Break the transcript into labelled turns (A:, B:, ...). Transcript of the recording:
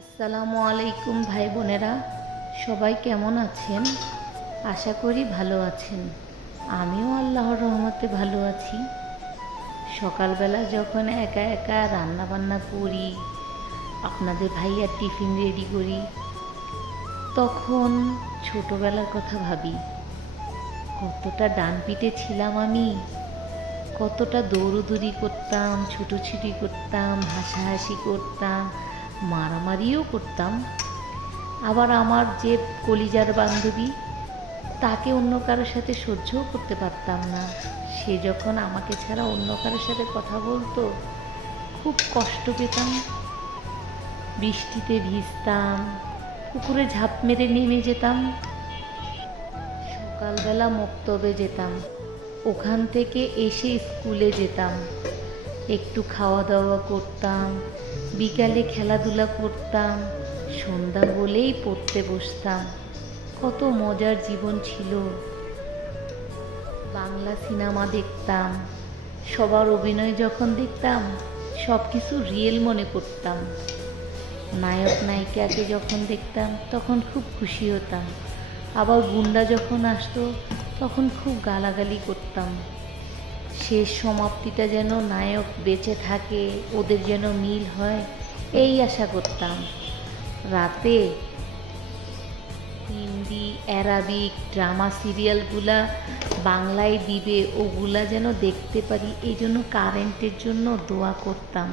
A: আসসালামু আলাইকুম ভাই বোনেরা, সবাই কেমন আছেন? আশা করি ভালো আছেন। আমিও আল্লাহর রহমতে ভালো আছি। সকালবেলা যখন একা একা রান্না বান্না করি, আপনাদের ভাইয়ার টিফিন রেডি করি, তখন ছোটবেলার কথা ভাবি, কতটা ডান পিটে ছিলাম আমি, কতটা দৌড়দৌড়ি করতাম, ছুটোছুটি করতাম, হাসাহাসি করতাম মারামারিও করতাম। আবার আমার যে কলিজার বান্ধবী, তাকে অন্য কারোর সাথে সহ্যও করতে পারতাম না। সে যখন আমাকে ছাড়া অন্য কারোর সাথে কথা বলতো, খুব কষ্ট পেতাম। বৃষ্টিতে ভিজতাম, পুকুরে ঝাঁপ মেরে নেমে যেতাম। সকালবেলা মক্তবে যেতাম। ওখান থেকে এসে স্কুলে যেতাম। একটু খাওয়া দাওয়া করতাম। বিকালে খেলাধুলা করতাম, সন্ধ্যা হলেই পড়তে বসতাম। কত মজার জীবন ছিল। বাংলা সিনেমা দেখতাম, সবার অভিনয় যখন দেখতাম সব কিছু রিয়েল মনে করতাম। নায়ক, নায়িকাকে যখন দেখতাম, তখন খুব খুশি হতাম। আবার গুন্ডা যখন আসতো, তখন খুব গালাগালি করতাম। শেষ সমাপ্তিটা যেন নায়ক বেঁচে থাকে, ওদের যেন মিল হয়, এই আশা করতাম। রাতে হিন্দি, অ্যারাবিক ড্রামা সিরিয়ালগুলা বাংলায় দিবে, ওগুলা যেন দেখতে পারি, এই জন্য কারেন্টের জন্য দোয়া করতাম।